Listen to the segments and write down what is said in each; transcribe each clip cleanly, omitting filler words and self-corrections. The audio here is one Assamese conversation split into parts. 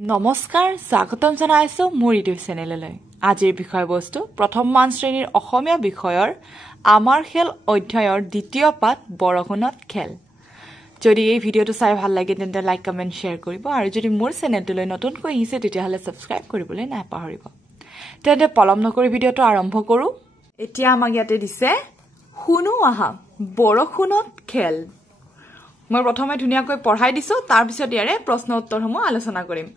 নমস্কাৰ স্বাগতম জনাইছো মোৰ ইউটিউব চেনেললৈ আজিৰ বিষয়বস্তু প্ৰথম মান শ্ৰেণীৰ অসমীয়া বিষয়ৰ আমাৰ খেল অধ্যায়ৰ দ্বিতীয় পাঠ বৰষুণত খেল যদি এই ভিডিওটো চাই ভাল লাগে তেন্তে লাইক কমেন্ট শেয়াৰ কৰিব আৰু যদি মোৰ চেনেলটোলৈ নতুনকৈ আহিছে তেতিয়াহলে সাবস্ক্ৰাইব কৰিবলৈ নাপাহৰিব তেন্তে পলম নকৰি ভিডিওটো আৰম্ভ কৰো এতিয়া আমাক ইয়াতে দিছে শুনো আহা বৰষুণত খেল মই প্ৰথমে ধুনিয়াকৈ পঢ়াই দিছো তাৰ পিছত ইয়াৰে প্ৰশ্ন উত্তৰসমূহ আলোচনা কৰিম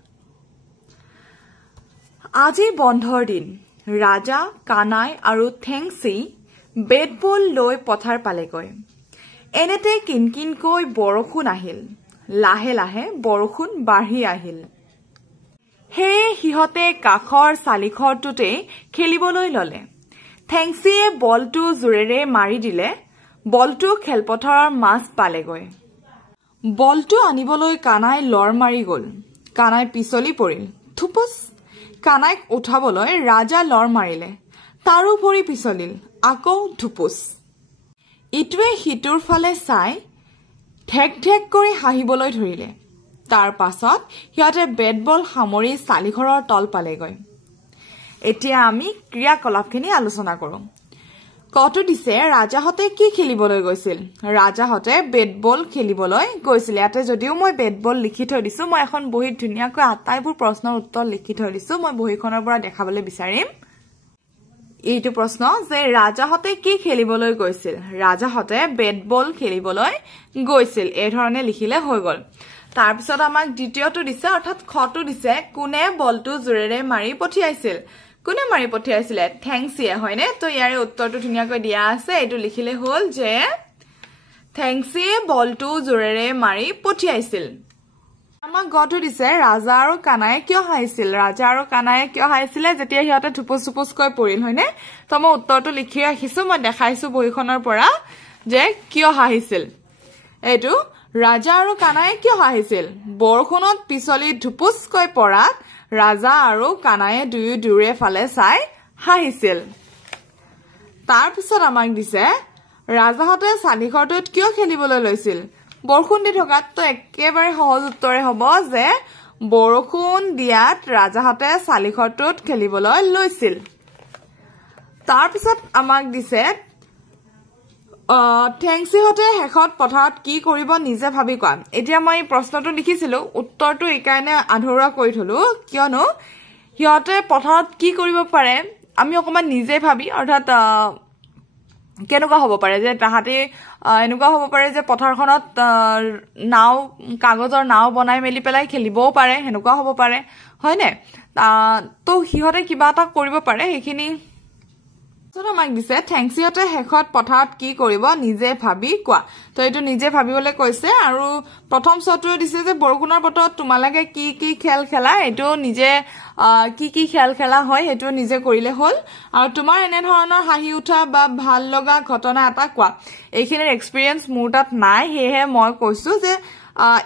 আজি বন্ধৰ দিন ৰাজা কানাই আৰু থেংসি বেট বল লৈ পথাৰ পালেগৈ এনেতে কিনকিনকৈ বৰষুণ আহিল লাহে লাহে বৰষুণ বাঢ়ি আহিল হে হিহতে কাখৰ চালিখৰটোতে খেলিবলৈ ললে থেংসিয়ে বলটো জোৰেৰে মাৰি দিলে বলটো খেলপথাৰৰ মাছ পালেগৈ বলটো আনিবলৈ কানাই লৰ মাৰি গল কানাই পিছলি পৰিল থুপুস কানাইক উঠাবলৈ ৰাজা লৰ মাৰিলে তাৰো ভৰি পিছলিল আকৌ থুপুস ইটোৱে হিটোৰ ফালে চাই ঠেক ঠেক কৰি হাঁহিবলৈ ধৰিলে তাৰ পাছত হিয়াতে বেট বল সামৰি চালিঘৰৰ তল পালেগৈ এতিয়া আমি ক্ৰিয়াকলাপখিনি আলোচনা কৰো কত দিছে ৰাজাহতে কি খেলিবলৈ গৈছিল ৰাজাহতে বেট বল খেলিবলৈ গৈছিল ইয়াতে যদিও মই বেট বল লিখি থৈ দিছো মই এখন বহিত ধুনিয়াকৈ আটাইবোৰ প্ৰশ্নৰ উত্তৰ লিখি থৈ দিছো মই বহিখনৰ পৰা দেখাবলৈ বিচাৰিম এইটো প্ৰশ্ন যে ৰাজাহতে কি খেলিবলৈ গৈছিল ৰাজাহতে বেট বল খেলিবলৈ গৈছিল এই ধৰণে লিখিলে হৈ গল তাৰ পিছত আমাক দ্বিতীয়টো দিছে অৰ্থাৎ খটো দিছে কোনে বলটো জোৰেৰে মাৰি পঠিয়াইছিল কোনে মাৰি পঠিয়াইছিলে থেংসিয়ে হয়নে তো ইয়াৰে উত্তৰটো ধুনিয়াকৈ দিয়া আছে এটো লিখিলে হল যে থেংসিয়ে বলটো জোৰেৰে মাৰি পঠিয়াইছিল আমাক গটো দিছে ৰাজা আৰু কানাই কিয় হাঁহিছিল ৰাজা আৰু কানাই কিয় হাঁহিছিলে যেতিয়া হিহতে থুপুস থুপুসকৈ পৰিল হয়নে তো মই উত্তৰটো লিখি ৰাখিছো মই দেখাইছো বহিখনৰ পৰা যে কিয় হাঁহিছিল এটো ৰাজা আৰু কানাই কিয় হাঁহিছিল বৰষুণত পিছলি থুপুসকৈ পৰাত ৰাজা আৰু কানায়ে দুয়ো দূৰে ফালে চাই হাঁহিছিল তাৰ পিছত আমাক দিছে ৰাজাহতে চালিঘৰটোত কিয় খেলিবলৈ লৈছিল বৰষুণ দি থকাত তো একেবাৰে সহজ উত্তৰে হ'ব যে বৰষুণ দিয়াত ৰাজাহতে চালিঘৰটোত খেলিবলৈ লৈছিল তাৰ পিছত আমাক দিছে থেংসিহতে হেখত পথাৰত কি কৰিব নিজে ভাবি কোৱা এতিয়া মই প্ৰশ্নটো লিখিছিলো উত্তৰটো একাৰণে আধৰুৱা কৰি থলো কিয়নো হিহতে পথাৰত কি কৰিব পাৰে আমি অকমান নিজে ভাবি অৰ্থাৎ কেনেকুৱা হ'ব পাৰে যে তাহাতে এনেকুৱা হ'ব পাৰে যে পথাৰখনত নাও কাগজৰ নাও বনাই মেলি পেলাই খেলিবও পাৰে হেনেকুৱা হ'ব পাৰে হয়নে তো হিহতে কিবা এটা কৰিব পাৰে হেখিনি আমাক দিছে থেংসিহতে হেখত পথাৰত কি কৰিব নিজে ভাবি কোৱা তো এইটো নিজে ভাবিবলৈ কৈছে আৰু প্ৰথম শৰ্তটো দিছে যে বৰষুণৰ বতৰত তোমালোকে কি কি খেল খেলা এটো নিজে কি খেল খেলা হয় হেটো নিজে কৰিলে হল আৰু তোমাৰ এনে ধৰণৰ হাঁহি উঠা বা ভাল লগা ঘটনা এটা কোৱা এইখিনিৰ এক্সপেৰিয়েন্স মোৰ তাত নাই হেহে মই কৈছো যে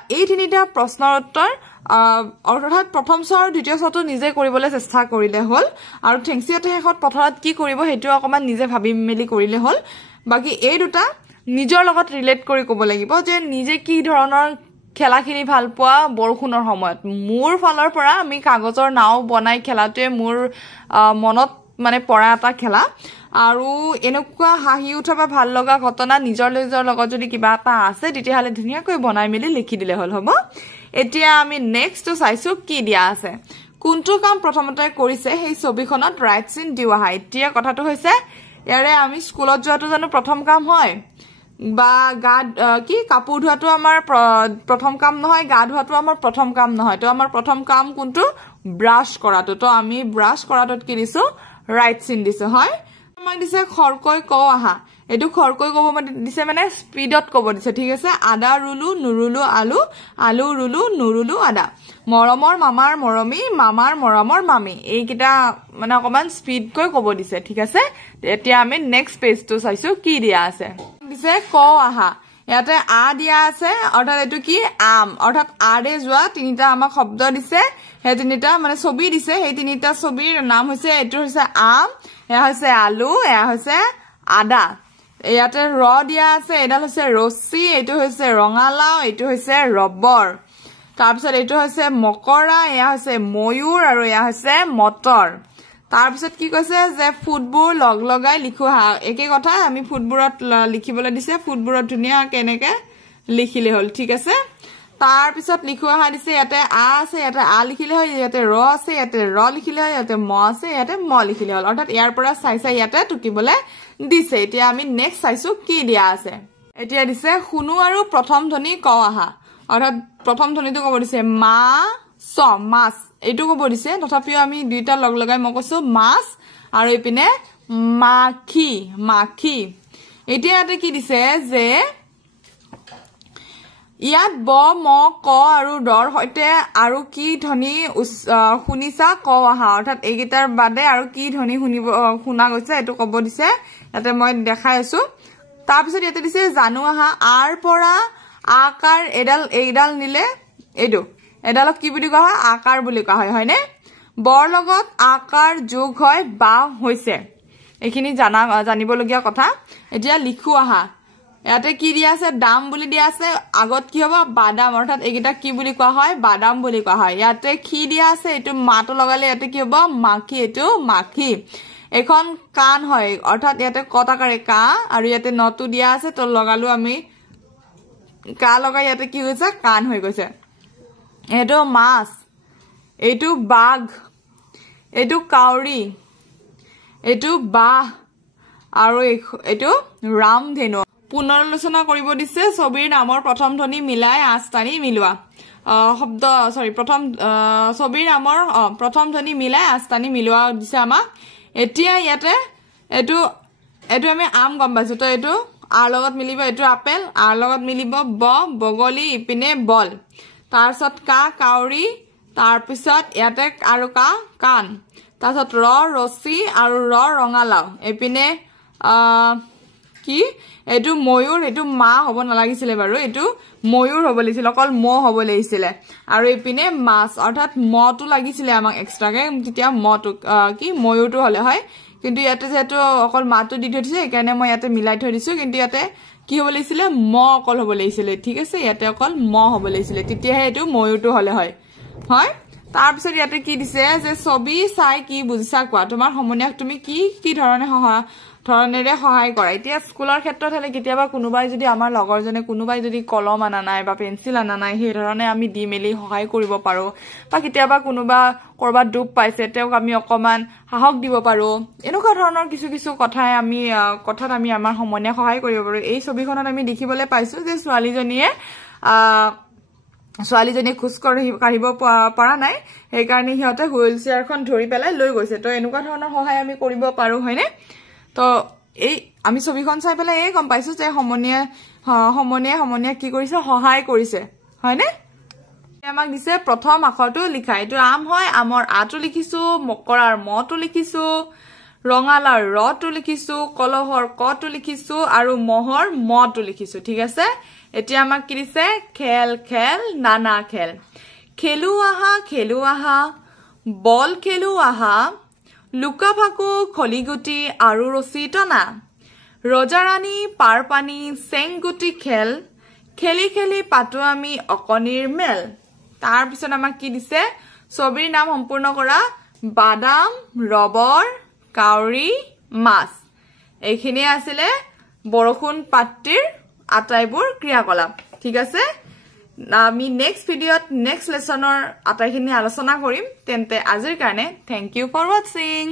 এই তিনিটা প্ৰশ্নৰ উত্তৰ অৰ্থাৎ প্ৰথম ছ আৰু দ্বিতীয় ছটো নিজে কৰিবলৈ চেষ্টা কৰিলে হল আৰু থেংসিহতে হেখত পথাৰত কি কৰিব হেতু অকমান নিজে ভাবি মেলি কৰিলে হল বাকি এই দুটা নিজৰ লগত ৰিলেট কৰি ক'ব লাগিব যে নিজে কি ধৰণৰ খেলাখিনি ভাল পোৱা বৰষুণৰ সময়ত মোৰ ফালৰ পৰা আমি কাগজৰ নাও বনাই খেলাটোৱে মোৰ মনত মানে পৰা এটা খেলা আৰু এনেকুৱা হাঁহি উঠা বা ভাল লগা ঘটনা নিজৰ লগত যদি কিবা এটা আছে তেতিয়াহলে ধুনিয়াকৈ বনাই মেলি লিখি দিলে হল হ'ব এতিয়া আমি নেক্সটটো চাইছো কি দিয়া আছে কোনটো কাম প্ৰথমতে কৰিছে সেই ছবিখনত ৰাইট চিন দিওয়া হয় এতিয়া কথাটো হৈছে ইয়াৰে আমি স্কুলত যোৱাটো জানো প্ৰথম কাম হয় বা গা কি কাপোৰ ধোৱাটো আমাৰ প্ৰথম কাম নহয় গা ধোৱাটো আমাৰ প্ৰথম কাম নহয় তো আমাৰ প্ৰথম কাম কোনটো ব্ৰাশ কৰাটো তো আমি ব্ৰাশ কৰাটোত কি দিছো ৰাইট চিন দিছো হয় আমাক দিছে খৰকৈ ক আহা এটো খৰকৈ কব দিছে মানে স্পিডত কব দিছে ঠিক আছে আদা ৰুলু নুৰুলু আলু আলু ৰুলু নুৰুলু আদা মৰমৰ মামাৰ মৰমী মামাৰ মৰমৰ মামী এইকিটা মানে অকমান স্পিড কৈ কব দিছে ঠিক আছে এতিয়া আমি নেক্সট পেজটো চাইছো কি দিয়া আছে দিছে ক আহা ইয়াতে আ দিয়া আছে অৰ্থাৎ এটো কি আম অৰ্থাৎ আৰে যোৱা তিনিটা আমাক শব্দ দিছে হে তিনিটা মানে ছবি দিছে হে তিনিটা ছবিৰ নাম হৈছে এটো হৈছে আম এয়া হৈছে আলু এয়া হৈছে আদা ইয়াতে ৰ দিয়া আছে এডাল হৈছে ৰছী এটো হৈছে ৰঙালাও এটো হৈছে ৰবৰ তাৰপিছত এইটো হৈছে মকৰা, এয়া হৈছে ময়ূৰ, আৰু এয়া হৈছে মটৰ। তাৰপিছত কি কৈছে যে ফুটবোৰ লগ লগাই লিখো হা। একে কথা আমি ফুটবোৰত লিখিবলৈ দিছে, ফুটবোৰত ধুনীয়া কেনেকে লিখিলে হ'ল, ঠিক আছে। তাৰপিছত লিখো অহা দিছে, ইয়াতে আ আছে, ইয়াতে আ লিখিলে হয়, ইয়াতে ৰ আছে, ইয়াতে ৰ লিখিলে হয়, ইয়াতে ম আছে, ইয়াতে ম লিখিলে হ'ল। অৰ্থাৎ ইয়াৰ পৰা চাই চাই ইয়াতে টুকিবলৈ দিছে। এতিয়া আমি নেক্সট চাইছো কি দিয়া আছে। এতিয়া দিছে শুনো আৰু প্ৰথম ধ্বনি ক আহা, অৰ্থাৎ প্ৰথম ধ্বনিটো ক'ব দিছে মা চ, মাছ এইটো ক'ব দিছে। তথাপিও আমি দুইটা লগ লগাই মই কৈছো মাছ, আৰু এইপিনে মাখি, মাখি। এতিয়া ইয়াতে কি দিছে যে ইয়াত ব, ম, ক আৰু ৰৰ সৈতে আৰু কি ধ্বনি শুনিছা ক আহা, অৰ্থাৎ এইকেইটাৰ বাদে আৰু কি ধ্বনি শুনা গৈছে এইটো ক'ব দিছে। ইয়াতে মই দেখাই আছো। তাৰপিছত ইয়াতে দিছে জানো আহা, আৰ পৰা আকাৰ এইডাল নিলে এইটো এডালক কি বুলি কোৱা হয়, আকাৰ বুলি কোৱা হয়, হয়নে? বৰ লগত আকাৰ যোগ হয় বা হৈছে, এইখিনি জানিবলগীয়া কথা। এতিয়া লিখো আহা, ইয়াতে কি দিয়া আছে, দাম বুলি দিয়া আছে, আগত কি হ'ব বাদাম, অৰ্থাৎ এইকেইটা কি বুলি কোৱা হয়, বাদাম বুলি কোৱা হয়। ইয়াতে খি দিয়া আছে, এইটো মাটো লগালে ইয়াতে কি হ'ব মাখি, এইটো মাখি। এখন কাণ হয়, অৰ্থাৎ ইয়াতে কটাকাৰে কা, আৰু ইয়াতে নটো দিয়া আছে, তো লগালো আমি কা লগাই, ইয়াতে কি হৈছে কাণ হৈ গৈছে। এইটো মাছ, এইটো বাঘ, এইটো কাউৰী, এইটো বাহ, আৰু এইটো ৰামধেনু। পুনৰালোচনা কৰিব দিছে ছবিৰ নামৰ প্ৰথম ধ্বনি মিলাই আঁচ টানি মিলোৱা ছবিৰ নামৰ প্ৰথম ধ্বনি মিলাই আঁচ টানি মিলোৱা দিছে আমাক। এতিয়া ইয়াতে এইটো আমি আম গম পাইছো, তো এইটো আৰ লগত মিলিব, এইটো আপেল, আৰ লগত মিলিব বগলী, ইপিনে বল। তাৰপিছত কা কাউৰী, তাৰপিছত ইয়াতে আৰু কা কাণ, তাৰপিছত ৰ ৰছী, আৰু ৰ ৰঙালাও, এইপিনে কি এইটো ময়ূৰ, এইটো মা হ'ব নালাগিছিলে বাৰু, এইটো ময়ূৰ হ'ব লাগিছিল, অকল ম হ'ব লাগিছিলে। আৰু এইপিনে মাছ, অৰ্থাৎ মটো লাগিছিলে আমাক এক্সট্ৰাকে, তেতিয়া মটো কি ময়ূৰটো হলে হয়। কিন্তু ইয়াতে যিহেতু অকল মাটো দি থৈ দিছে, সেইকাৰণে মই ইয়াতে মিলাই থৈ দিছো। কিন্তু ইয়াতে কি হ'ব লাগিছিলে, ম অকল হ'ব লাগিছিলে, ঠিক আছে। ইয়াতে অকল ম হ'ব লাগিছিলে, তেতিয়াহে এইটো ময়ূৰটো হলে হয়। তাৰপিছত ইয়াতে কি দিছে যে ছবি চাই কি বুজিছা কোৱা, তোমাৰ সমনীয়াক তুমি কি ধৰণেৰে সহায় কৰা। এতিয়া স্কুলৰ ক্ষেত্ৰত হলে কেতিয়াবা কোনোবাই যদি আমাৰ লগৰজনে কোনোবাই যদি কলম আনা নাই বা পেঞ্চিল আনা নাই, সেই ধৰণে আমি দি মেলি সহায় কৰিব পাৰো। বা কেতিয়াবা কোনোবা কৰবাত দুখ পাইছে, তেওঁক আমি অকমান সাহস দিব পাৰো। এনেকুৱা ধৰণৰ কিছু কথাত আমি আমাৰ সমনীয়াক সহায় কৰিব পাৰো। এই ছবিখনত আমি দেখিবলৈ পাইছো যে ছোৱালীজনীয়ে খোজ কাঢ়িব পৰা নাই, সেইকাৰণে সিহঁতে হুইল চেয়াৰখন ধৰি পেলাই লৈ গৈছে। তো এনেকুৱা ধৰণৰ সহায় আমি কৰিব পাৰো, হয়নে? তো এই আমি ছবিখন চাই পেলাই এই গম পাইছো যে সমনীয়াক কি কৰিছে, সহায় কৰিছে, হয়নে? আমাক দিছে প্ৰথম আখৰটো লিখা। এইটো আম হয়, আমৰ আটো লিখিছো, মকৰাৰ মটো লিখিছো, ৰঙালাওৰ ৰটো লিখিছো, কলহৰ কটো লিখিছো, আৰু মহৰ মটো লিখিছো, ঠিক আছে। এতিয়া আমাক কি দিছে, খেল খেল নানা খেল, খেলো আহা, বল খেলো আহা, লুকা ভাকু, খলিগুটি আৰু ৰছী টনা, ৰজাৰাণী পাৰ পানী চেংগুটি খেল, খেলি খেলি পাতো আমি অকণিৰ মেল। তাৰপিছত আমাক কি দিছে, ছবিৰ নাম সম্পূৰ্ণ কৰা, বাদাম, ৰবৰ, কাউৰী, মাছ। এইখিনিয়ে আছিলে বৰষুণ পাত্ৰীৰ আটাইবোৰ ক্ৰিয়াকলাপ, ঠিক আছে। আমি নেক্সট ভিডিঅ'ত নেক্সট লেচনৰ আটাইখিনি আলোচনা কৰিম। তেন্তে আজিৰ কাৰণে থেংক ইউ ফৰ ৱাচিং।